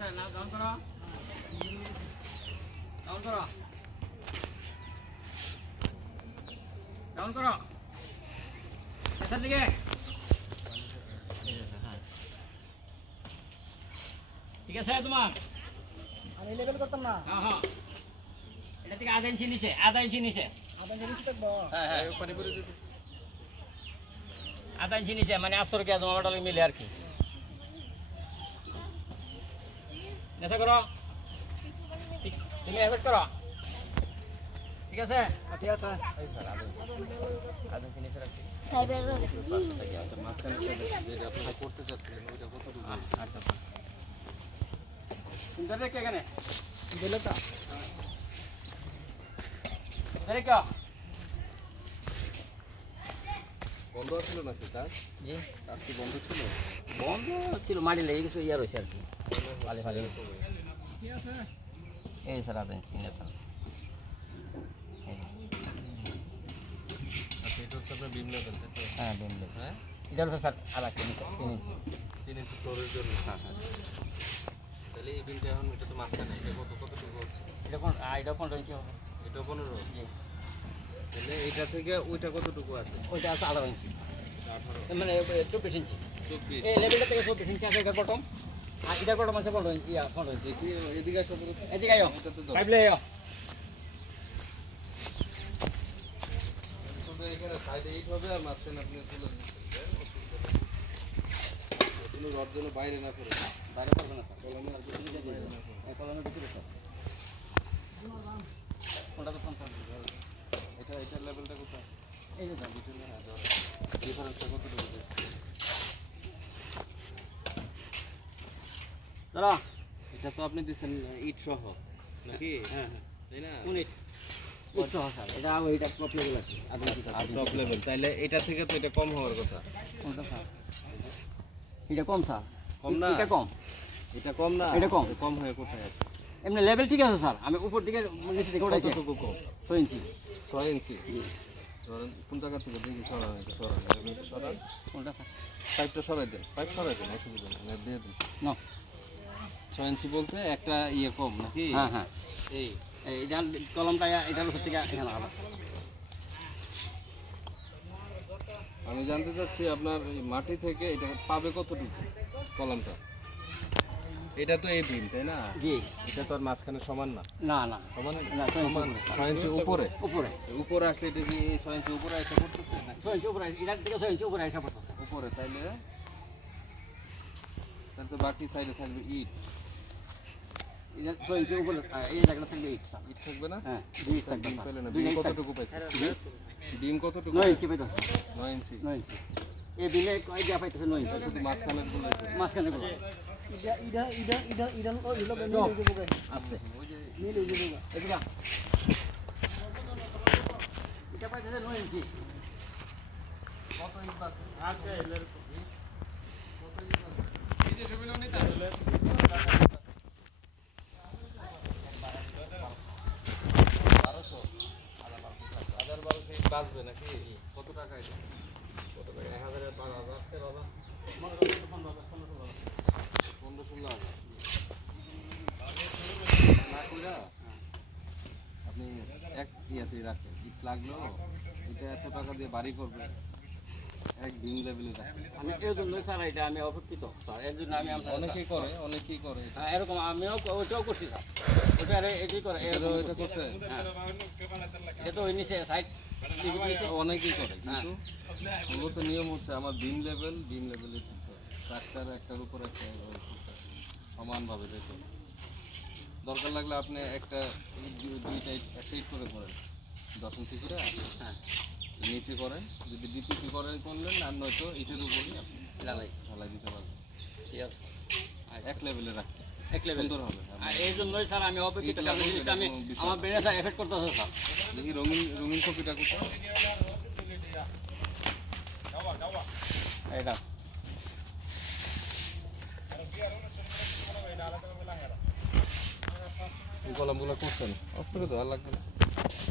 আছে না ডাউন করো ডাউন করো ডাউন করো পেছন দিকে ঠিক আছে তোমার আমি লেভেল করতাম না। হ্যাঁ হ্যাঁ এটা থেকে আধা ইঞ্চি নিচে আধা জিনিস থাকবো। হ্যাঁ হ্যাঁ আধা ইঞ্চি নিচে মানে 800 কে তোমার ওটা মিলে আর কি নেশা করো তুমি এফেক্ট করো ঠিক আছে ঠিক আছে। আধা ইঞ্চি নিচে রাখছি আচ্ছা সুন্দর রেখে এখানে বেলেটা রেখে বন্ধ ছিল নাকি কাজ? জি আজকে বন্ধ ছিল? বন্ধ ছিল মাটি লেগে কিছু ইয়ার হয়েছে আর কি ফালি ফালি ঠিক আছে। এই স্যার আধা ইঞ্চি না স্যার আচ্ছা, এটা হচ্ছে আপনার বিম লেভেল, তাই তো? হ্যাঁ দিন হ্যাঁ? এটা হলো স্যার আর একটা নিচে 3 ইঞ্চি 3 ইঞ্চি ফ্লোরের জন্য। তাহলে এই বিমটা এখন এটা তো মাঝখানে, এটা কতটুকু হচ্ছে? এটা 15 ইঞ্চি হবে এটা 15? জি তাহলে এইটা থেকে ওইটা কতটুকু আছে? ওইটা আছে 18 ইঞ্চি 18? মানে 24 ইঞ্চি 24? এই লেভেলটা থেকে 24 ইঞ্চি আছে এটা বটম আর এটা বটম আছে 15 ইঞ্চি 15 ইঞ্চি দেখি এদিকে আসো তো। এদিকে আয়ো এটাতে দাও। পাইপ লয়ে আয়ো শুধু এখানে সাইডে ইট হবে আর মাঝখানে আপনি তুলে দিচ্ছেন, তাই? অসুবিধা নেই। কোনো রড যেন বাইরে না পড়ে। বাইরে করবে না স্যার কলামের আর কিছু বাইরে না পড়ে। এই কলমের ভিতরে স্যার কোনটা তো 50 এটার লেভেলটা কোথায়? এই যে স্যার ভিতরে? হ্যাঁ, ধরো। ডিফারেন্সটা কতটুকু দেখছি? দাঁড়া এটা তো আপনি দিচ্ছেন ইট সহ নাকি? হ্যাঁ হ্যাঁ তাই না? মিনিট উচ্চ স্যার এটা ওইটা টপ লেভেল আছে আপনি কি স্যার টপ লেভেল, তাইলে এটা থেকে তো এটা কম হওয়ার কথা। কোনটা স্যার এটা কম স্যার কম না? এটা কম এটা কম না? এটা কম। কম হয়ে কোথায় আছে? এমনি লেভেল ঠিক আছে স্যার আমি উপর দিকে নিচে দিকে উঠাইছি কতটুকু কম? 6 ইঞ্চি 6 ইঞ্চি। ধরেন কোন জায়গা থেকে দেখি সরান, এটা সরান, এটা সরান। কোনটা স্যার পাইপটা সরাই দেন, পাইপ সরাই দেন, অসুবিধা নেই, নেট দিয়ে দিন। নো 6 ইঞ্চি বলতে একটা ইয়ে কম নাকি? হ্যাঁ হ্যাঁ এই এই যার কলমটা এটার উপর থেকে এখানে আলাদা আমি জানতে চাচ্ছি আপনার এই মাটি থেকে এটা পাবে কতটুকু কলামটা? এটা তো এই বিম, তাই না? জি এটা তো আর মাঝখানে সমান না। না না সমান না, 6 ইঞ্চি সমান উপরে। 6 ইঞ্চি উপরে। উপরে উপরে আসলে এটা কি 6 ইঞ্চি উপরে এসে পড়তেছে নাকি? 6 ইঞ্চি উপরে এটার থেকে 6 ইঞ্চি উপরে এসে পড়তেছে উপরে, তাইলে তাহলে তো বাকি সাইডে থাকবে ইট। এটা 6 ইঞ্চি উপরে এই জায়গাটা থাকবে ইট স্যার ইট থাকবে না? হ্যাঁ দুই ইঞ্চি থাকবে ডিম স্যার। পেলে না? দুই ডিম ইঞ্চি থাকবে। কতটুকু পাইছে? ডিম কতটুকু? 9 ইঞ্চি পাইতো 9 ইঞ্চি। 9 ইঞ্চি এই বিলে কয় দিয়া পাইতেছে 9 ইঞ্চি শুধু মাঝখানের গুলো মাঝখানে গুলো ইডা হইলো মিল জব। হয়ে যাবো। আছে মিল হয়ে যাবো। এদিকে এটা পাইতেছে 9 ইঞ্চি কত ইট আছে? বাঁচবে নাকি? কত টাকা এটা? কত টাকা? 1000 12,000 13,000 15-16,000 না কইরা আপনি এক ইয়াতেই রাখেন, ইট লাগলো এটা এত টাকা দিয়ে বাড়ি করবে, এক ভিম লেভেলে রাখেন। আমি এর জন্য স্যার এটা আমি অপেক্ষিত স্যার এর জন্য আমি আপনার অনেকেই করে এটা। এরকম আমিও ওইটাও করছি স্যার ওটা এটাই করে এটাও এটা করছে? হ্যাঁ এটা তো ওই নিচে সাইড অনেকেই করে, কিন্তু মূলত নিয়ম হচ্ছে আমার বিম লেভেলে স্ট্রাকচার একটার উপর একটা সমানভাবে রেখে, দরকার লাগলে আপনি একটা দুইটা একটা ইট করে ধরেন 10 ইঞ্চি করে, হ্যাঁ নিচে করেন, যদি ডিপিসি করলেন আর নয়তো ইটের উপরই আপনি ঢালাই দিতে পারবেন। ঠিক আছে এক লেভেলে রাখতে এক লেভেল সুন্দর হবে। আর এই জন্যই স্যার আমি অপেক্ষিত ইট কারণ লাগানো জিনিসটা আমি এরকম বিষয়। আমার ব্রেনে স্যার এফেক্ট করতেছে স্যার দেখি রঙিন কপিটা কোথায়? এটা এই কলমগুলো করছেন, অফ করে দেওয়া লাগবে না।